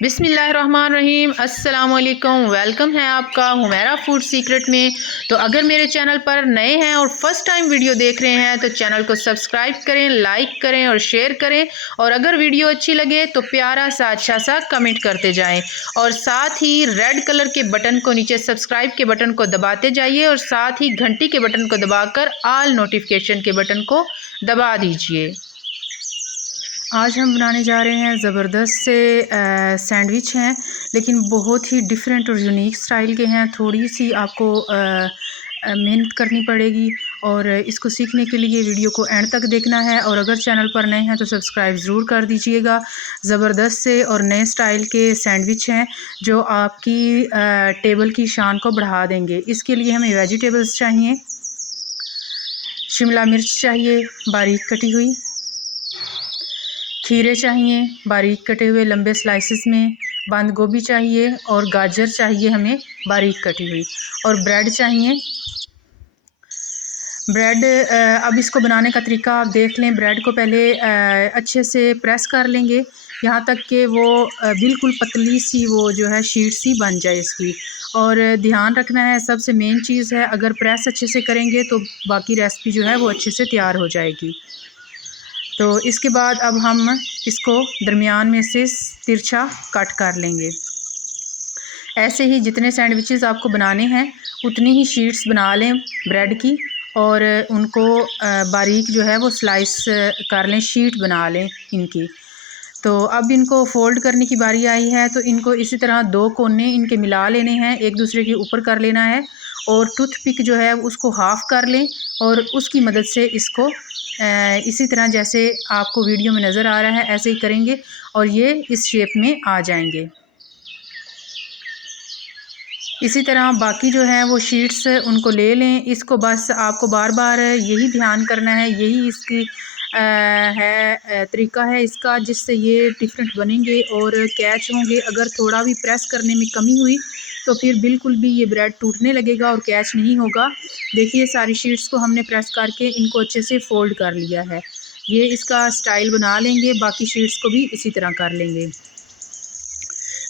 बिस्मिल्लाहिर्रहमानिर्रहीम। अस्सलाम वालेकुम। वेलकम है आपका हुमैरा फूड सीक्रेट में। तो अगर मेरे चैनल पर नए हैं और फर्स्ट टाइम वीडियो देख रहे हैं तो चैनल को सब्सक्राइब करें, लाइक करें और शेयर करें। और अगर वीडियो अच्छी लगे तो प्यारा सा अच्छा सा कमेंट करते जाएं। और साथ ही रेड कलर के बटन को, नीचे सब्सक्राइब के बटन को दबाते जाइए और साथ ही घंटी के बटन को दबाकर ऑल नोटिफिकेशन के बटन को दबा दीजिए। आज हम बनाने जा रहे हैं ज़बरदस्त से सैंडविच हैं, लेकिन बहुत ही डिफरेंट और यूनिक स्टाइल के हैं। थोड़ी सी आपको मेहनत करनी पड़ेगी और इसको सीखने के लिए वीडियो को एंड तक देखना है। और अगर चैनल पर नए हैं तो सब्सक्राइब ज़रूर कर दीजिएगा। ज़बरदस्त से और नए स्टाइल के सैंडविच हैं जो आपकी टेबल की शान को बढ़ा देंगे। इसके लिए हमें वेजिटेबल्स चाहिए, शिमला मिर्च चाहिए बारीक कटी हुई, खीरे चाहिए बारीक कटे हुए लंबे स्लाइसेस में, बंद गोभी चाहिए और गाजर चाहिए हमें बारीक कटी हुई, और ब्रेड चाहिए। ब्रेड अब इसको बनाने का तरीका आप देख लें। ब्रेड को पहले अच्छे से प्रेस कर लेंगे यहाँ तक कि वो बिल्कुल पतली सी वो जो है शीट सी बन जाए इसकी। और ध्यान रखना है, सबसे मेन चीज़ है, अगर प्रेस अच्छे से करेंगे तो बाकी रेसिपी जो है वो अच्छे से तैयार हो जाएगी। तो इसके बाद अब हम इसको दरमियान में से तिरछा कट कर लेंगे। ऐसे ही जितने सैंडविचेस आपको बनाने हैं उतनी ही शीट्स बना लें ब्रेड की, और उनको बारीक जो है वो स्लाइस कर लें, शीट बना लें इनकी। तो अब इनको फ़ोल्ड करने की बारी आई है, तो इनको इसी तरह दो कोने इनके मिला लेने हैं, एक दूसरे के ऊपर कर लेना है, और टूथपिक जो है उसको हाफ़ कर लें और उसकी मदद से इसको इसी तरह जैसे आपको वीडियो में नज़र आ रहा है ऐसे ही करेंगे और ये इस शेप में आ जाएंगे। इसी तरह बाकी जो है वो शीट्स उनको ले लें। इसको बस आपको बार बार यही ध्यान करना है, यही इसकी तरीका है इसका, जिससे ये डिफरेंट बनेंगे और कैच होंगे। अगर थोड़ा भी प्रेस करने में कमी हुई तो फिर बिल्कुल भी ये ब्रेड टूटने लगेगा और कैच नहीं होगा। देखिए सारी शीट्स को हमने प्रेस करके इनको अच्छे से फ़ोल्ड कर लिया है। ये इसका स्टाइल बना लेंगे, बाकी शीट्स को भी इसी तरह कर लेंगे।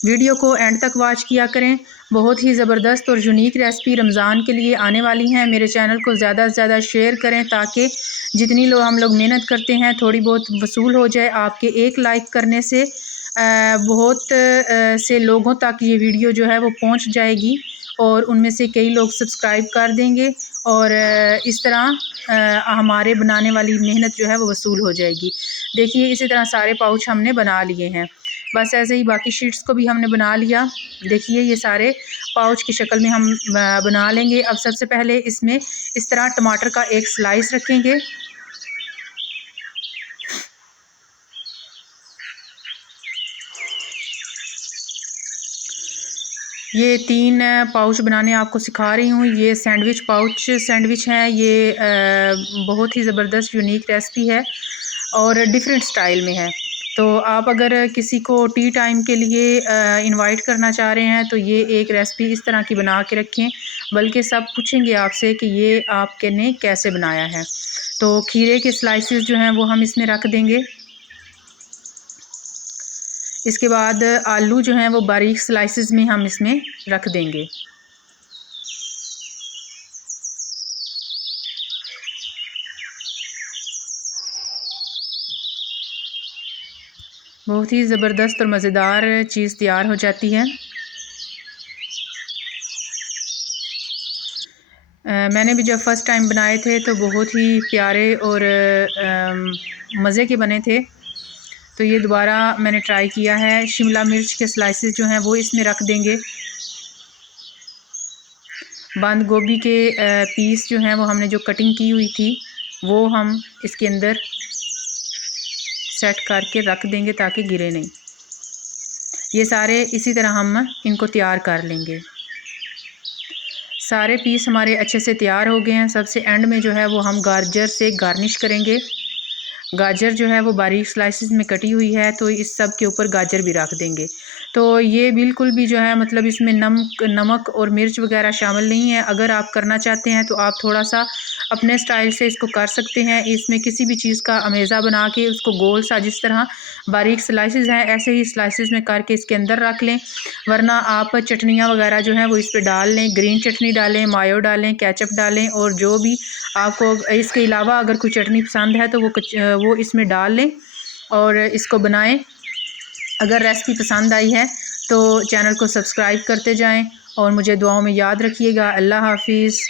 वीडियो को एंड तक वॉच किया करें। बहुत ही ज़बरदस्त और यूनिक रेसिपी रमज़ान के लिए आने वाली हैं। मेरे चैनल को ज़्यादा से ज़्यादा शेयर करें ताकि जितनी हम लोग मेहनत करते हैं थोड़ी बहुत वसूल हो जाए। आपके एक लाइक करने से बहुत से लोगों तक ये वीडियो जो है वो पहुंच जाएगी और उनमें से कई लोग सब्सक्राइब कर देंगे और इस तरह हमारे बनाने वाली मेहनत जो है वो वसूल हो जाएगी। देखिए इसी तरह सारे पाउच हमने बना लिए हैं। बस ऐसे ही बाकी शीट्स को भी हमने बना लिया। देखिए ये सारे पाउच की शक्ल में हम बना लेंगे। अब सबसे पहले इसमें इस तरह टमाटर का एक स्लाइस रखेंगे। ये 3 पाउच बनाने आपको सिखा रही हूँ। ये सैंडविच पाउच सैंडविच हैं। ये बहुत ही ज़बरदस्त यूनिक रेसिपी है और डिफरेंट स्टाइल में है। तो आप अगर किसी को टी टाइम के लिए इनवाइट करना चाह रहे हैं तो ये एक रेसिपी इस तरह की बना के रखें, बल्कि सब पूछेंगे आपसे कि ये आपने कैसे बनाया है। तो खीरे के स्लाइसेस जो हैं वो हम इसमें रख देंगे। इसके बाद आलू जो हैं वो बारीक स्लाइसेस में हम इसमें रख देंगे। बहुत ही ज़बरदस्त और मज़ेदार चीज़ तैयार हो जाती है। मैंने भी जब फ़र्स्ट टाइम बनाए थे तो बहुत ही प्यारे और मज़े के बने थे। तो ये दोबारा मैंने ट्राई किया है। शिमला मिर्च के स्लाइसेस जो हैं वो इसमें रख देंगे। बंद गोभी के पीस जो हैं वो हमने जो कटिंग की हुई थी वो हम इसके अंदर सेट करके रख देंगे ताकि गिरे नहीं। ये सारे इसी तरह हम इनको तैयार कर लेंगे। सारे पीस हमारे अच्छे से तैयार हो गए हैं। सबसे एंड में जो है वो हम गाजर से गार्निश करेंगे। गाजर जो है वो बारीक स्लाइसिस में कटी हुई है, तो इस सब के ऊपर गाजर भी रख देंगे। तो ये बिल्कुल भी जो है मतलब इसमें नमक और मिर्च वगैरह शामिल नहीं है। अगर आप करना चाहते हैं तो आप थोड़ा-सा अपने स्टाइल से इसको कर सकते हैं। इसमें किसी भी चीज़ का अमेज़ा बना के उसको गोल सा जिस तरह बारीक स्लाइसेस हैं ऐसे ही स्लाइसेस में करके इसके अंदर रख लें। वरना आप चटनियाँ वगैरह जो हैं वो इस पे डाल लें, ग्रीन चटनी डालें, मायो डालें, केचप डालें और जो भी आपको इसके अलावा अगर कोई चटनी पसंद है तो वो इसमें डाल लें और इसको बनाएँ। अगर रेसिपी पसंद आई है तो चैनल को सब्सक्राइब करते जाएँ और मुझे दुआओं में याद रखिएगा। अल्लाह हाफ़िज़।